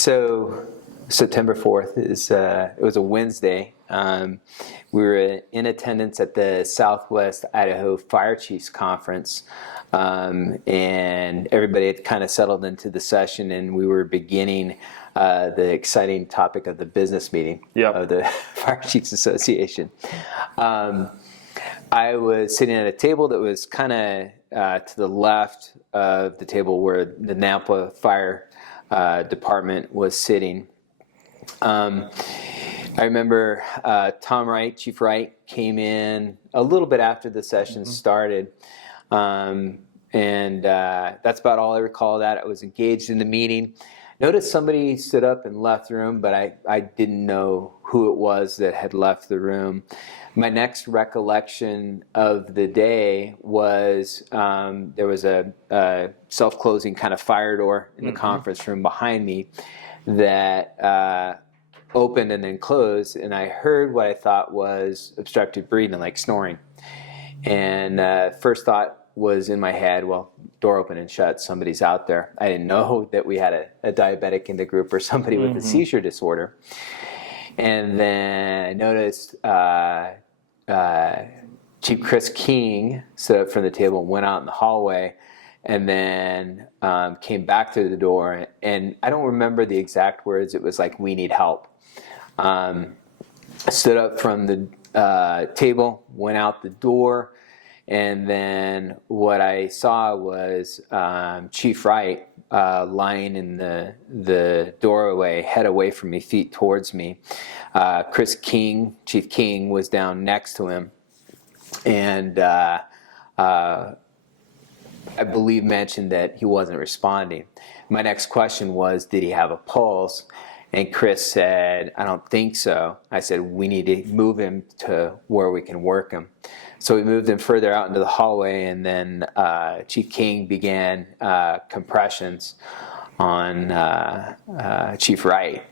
So September 4th is it was a Wednesday. We were in attendance at the Southwest Idaho Fire Chiefs Conference, and everybody had kind of settled into the session, and we were beginning the exciting topic of the business meeting of the Fire Chiefs Association. I was sitting at a table that was kind of to the left of the table where the Nampa Fire Department was sitting. I remember Tom Wright, Chief Wright, came in a little bit after the session started. And that's about all I recall that. I was engaged in the meeting. Noticed somebody stood up and left the room, but I didn't know who it was that had left the room. My next recollection of the day was there was a self-closing kind of fire door in the conference room behind me that opened and then closed, and I heard what I thought was obstructed breathing, like snoring. And first thought was in my head, well, door open and shut, somebody's out there. I didn't know that we had a diabetic in the group or somebody with a seizure disorder. And then I noticed Chief Chris King stood up from the table and went out in the hallway, and then came back through the door. And I don't remember the exact words. It was like, "We need help." Stood up from the table, went out the door, and then what I saw was Chief Wright lying in the doorway, head away from me, feet towards me. Chris King, Chief King, was down next to him, and I believe mentioned that he wasn't responding. My next question was, did he have a pulse? And Chris said, "I don't think so." I said, "We need to move him to where we can work him." So we moved him further out into the hallway, and then Chief King began compressions on Chief Wright.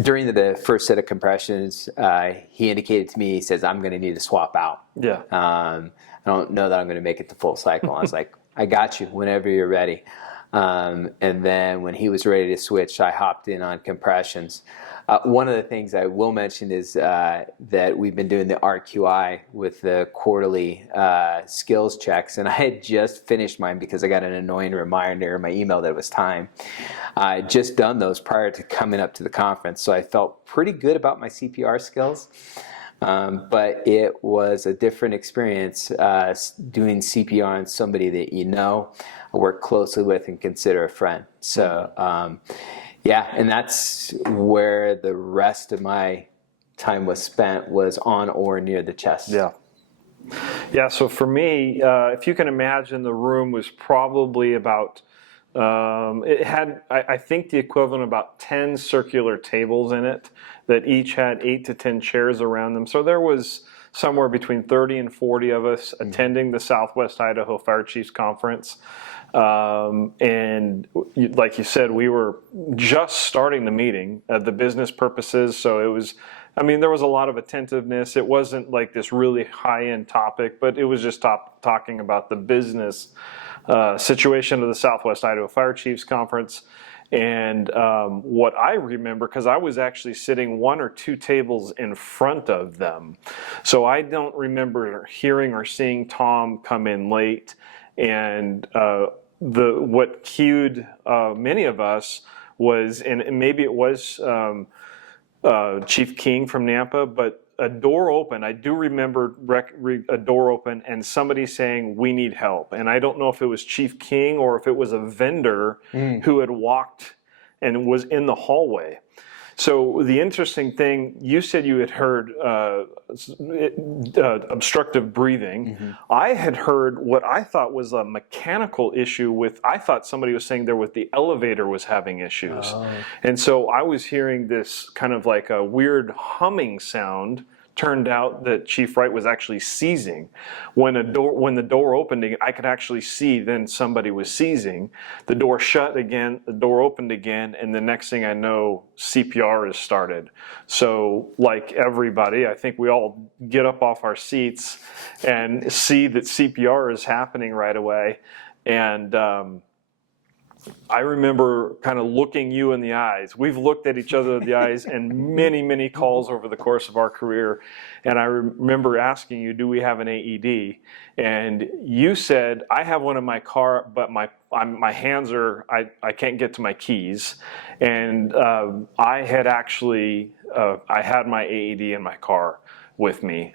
During the first set of compressions, he indicated to me, he says, "I'm going to need to swap out. I don't know that I'm going to make it to full cycle." I was like, "I got you whenever you're ready." And then when he was ready to switch, I hopped in on compressions. One of the things I will mention is that we've been doing the RQI with the quarterly skills checks, and I had just finished mine because I got an annoying reminder in my email that it was time. I had just done those prior to coming up to the conference, so I felt pretty good about my CPR skills. But it was a different experience doing CPR on somebody that you know, work closely with, and consider a friend. So, and that's where the rest of my time was spent, was on or near the chest. Yeah, so for me, if you can imagine, the room was probably about, it had, I think, the equivalent of about 10 circular tables in it that each had 8 to 10 chairs around them. So there was somewhere between 30 and 40 of us attending the Southwest Idaho Fire Chiefs Conference. And like you said, we were just starting the meeting, the business purposes. So it was, I mean, there was a lot of attentiveness. It wasn't like this really high-end topic, but it was just talking about the business situation of the Southwest Idaho Fire Chiefs Conference. And what I remember, because I was actually sitting 1 or 2 tables in front of them, so I don't remember hearing or seeing Tom come in late. And what cued many of us was, and maybe it was Chief King from Nampa, but a door open. I do remember a door open and somebody saying, "We need help." And I don't know if it was Chief King or if it was a vendor who had walked and was in the hallway. So the interesting thing, you said you had heard obstructive breathing. I had heard what I thought was a mechanical issue with, I thought somebody was saying there with the elevator was having issues. And so I was hearing this kind of like a weird humming sound. Turned out that Chief Wright was actually seizing. When the door opened, I could actually see then somebody was seizing. The door shut again, the door opened again, and the next thing I know, CPR is started. So like everybody, I think we all get up off our seats and see that CPR is happening right away. And I remember kind of looking you in the eyes. We've looked at each other in the eyes in many, many calls over the course of our career. And I remember asking you, do we have an AED? And you said, I have one in my car, but my hands are, I can't get to my keys. And I had actually, I had my AED in my car with me.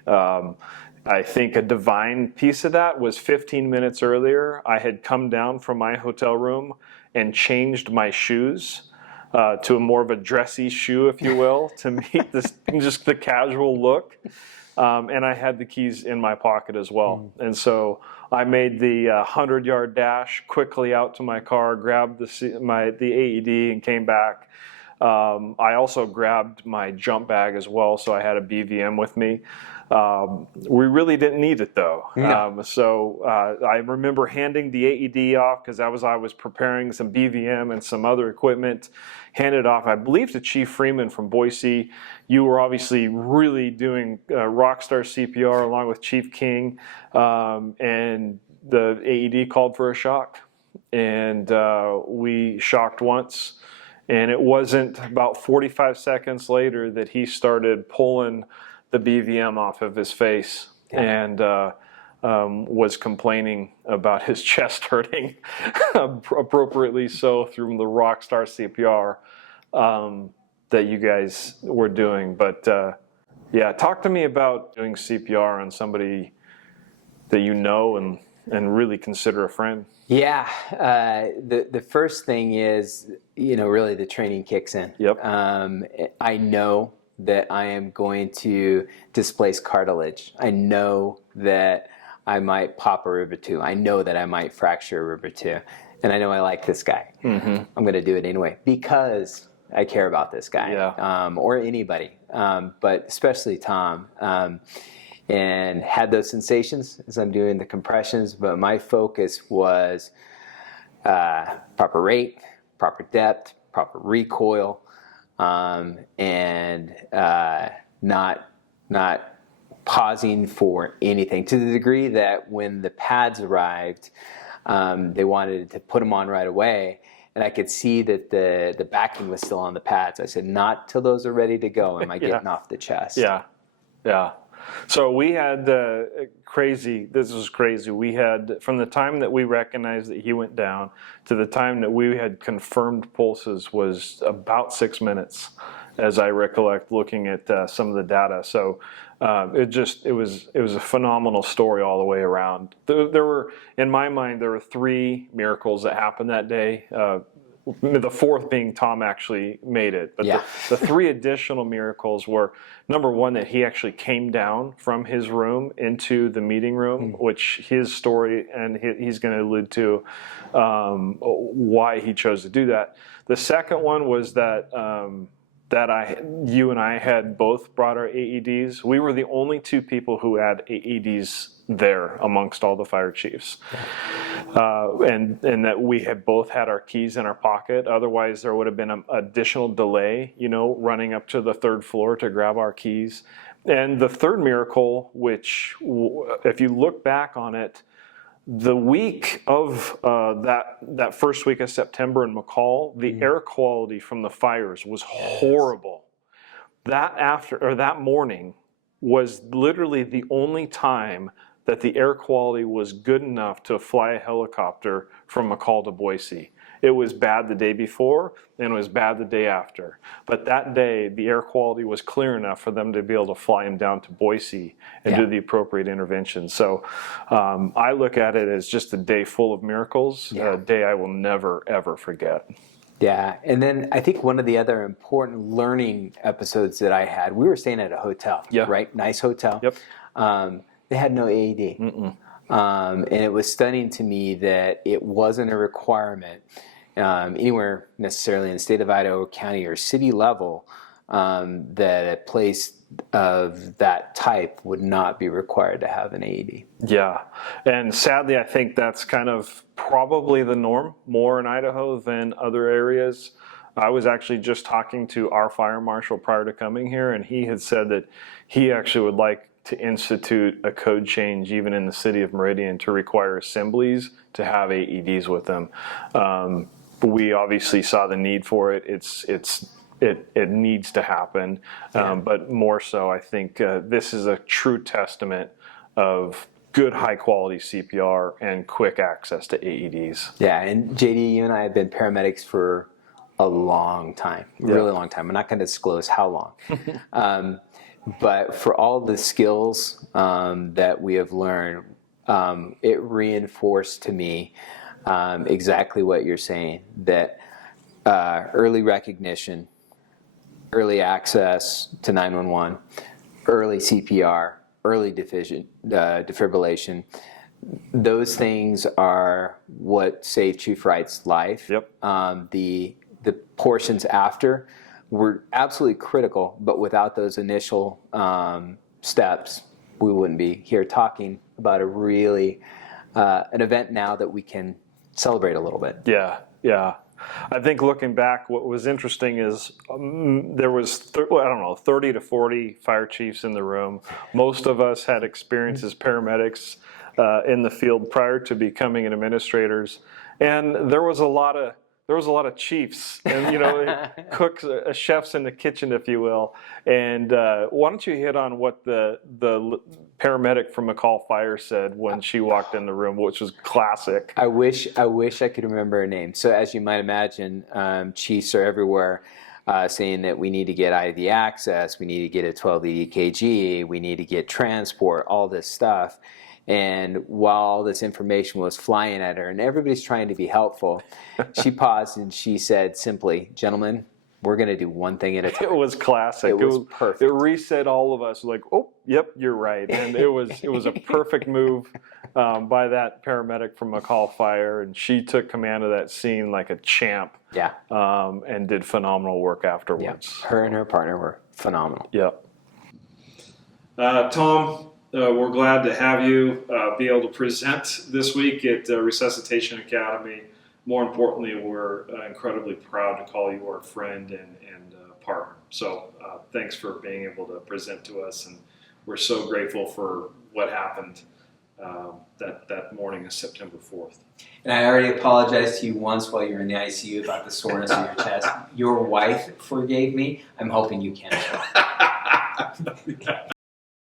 I think a divine piece of that was 15 minutes earlier, I had come down from my hotel room and changed my shoes to a more of a dressy shoe, if you will, to meet this just the casual look. And I had the keys in my pocket as well. And so I made the 100-yard dash quickly out to my car, grabbed the AED and came back. I also grabbed my jump bag as well, so I had a BVM with me. We really didn't need it though. No. So I remember handing the AED off because I was preparing some BVM and some other equipment. Handed off, I believe, to Chief Freeman from Boise. You were obviously really doing rockstar CPR along with Chief King, and the AED called for a shock, and we shocked once. And it wasn't about 45 seconds later that he started pulling the BVM off of his face and was complaining about his chest hurting, appropriately so, through the rockstar CPR that you guys were doing. But yeah, talk to me about doing CPR on somebody that you know and really consider a friend. Yeah, the first thing is, really the training kicks in. Yep. I know that I am going to displace cartilage. I know that I might pop a rib or two. I know that I might fracture a rib or two. And I know I like this guy. Mm-hmm. I'm going to do it anyway because I care about this guy, or anybody, but especially Tom. And had those sensations as I'm doing the compressions, but my focus was proper rate, proper depth, proper recoil, and not pausing for anything, to the degree that when the pads arrived, they wanted to put them on right away, and I could see that the backing was still on the pads. I said, not till those are ready to go am I getting off the chest. Yeah. So we had this was crazy. We had, from the time that we recognized that he went down to the time that we had confirmed pulses, was about 6 minutes, as I recollect looking at some of the data. So it was a phenomenal story all the way around. There were, in my mind, there were 3 miracles that happened that day. The fourth being Tom actually made it. But the 3 additional miracles were, number one, that he actually came down from his room into the meeting room, which his story, and he's going to allude to why he chose to do that. The second one was that you and I had both brought our AEDs. We were the only 2 people who had AEDs there amongst all the fire chiefs. And that we had both had our keys in our pocket. Otherwise, there would have been an additional delay, running up to the 3rd floor to grab our keys. And the third miracle, which, if you look back on it, the week of that first week of September in McCall, the air quality from the fires was horrible. That morning was literally the only time that the air quality was good enough to fly a helicopter from McCall to Boise. It was bad the day before, and it was bad the day after. But that day, the air quality was clear enough for them to be able to fly him down to Boise and do the appropriate intervention. So I look at it as just a day full of miracles, a day I will never, ever forget. Yeah, and then I think one of the other important learning episodes that I had, we were staying at a hotel, right? Nice hotel. Yep. They had no AED. And it was stunning to me that it wasn't a requirement anywhere necessarily in the state of Idaho, county, or city level, that a place of that type would not be required to have an AED. Yeah, and sadly, I think that's kind of probably the norm more in Idaho than other areas. I was actually just talking to our fire marshal prior to coming here, and he had said that he actually would like to institute a code change even in the city of Meridian to require assemblies to have AEDs with them. we obviously saw the need for it. It needs to happen, but more so, I think this is a true testament of good, high-quality CPR and quick access to AEDs. Yeah, and JD, you and I have been paramedics for a long time, really long time. I'm not going to disclose how long. But for all the skills that we have learned, it reinforced to me exactly what you're saying, that early recognition, early access to 911, early CPR, early defibrillation, those things are what saved Chief Wright's life. Yep. The portions after were absolutely critical, but without those initial steps, we wouldn't be here talking about a really an event now that we can celebrate a little bit. Yeah. I think looking back, what was interesting is there was 30 to 40 fire chiefs in the room. Most of us had experience as paramedics in the field prior to becoming administrators, and there was a lot of chiefs and cooks, chefs in the kitchen, if you will. And why don't you hit on what the paramedic from McCall Fire said when she walked in the room, which was classic. I wish I could remember her name. So as you might imagine, chiefs are everywhere saying that we need to get IV access, we need to get a 12 EKG, we need to get transport, all this stuff. And while this information was flying at her and everybody's trying to be helpful, she paused and she said simply, "Gentlemen, we're going to do one thing at a time." It was classic. It was perfect. It reset all of us. Like, oh, yep, you're right. And it was a perfect move by that paramedic from McCall Fire, and she took command of that scene like a champ. Yeah. And did phenomenal work afterwards. Yeah. Her and her partner were phenomenal. Yep. Tom, we're glad to have you be able to present this week at Resuscitation Academy. More importantly, we're incredibly proud to call you our friend and partner. So thanks for being able to present to us, and we're so grateful for what happened that morning of September 4th. And I already apologized to you once while you were in the ICU about the soreness in your chest. Your wife forgave me. I'm hoping you can as well.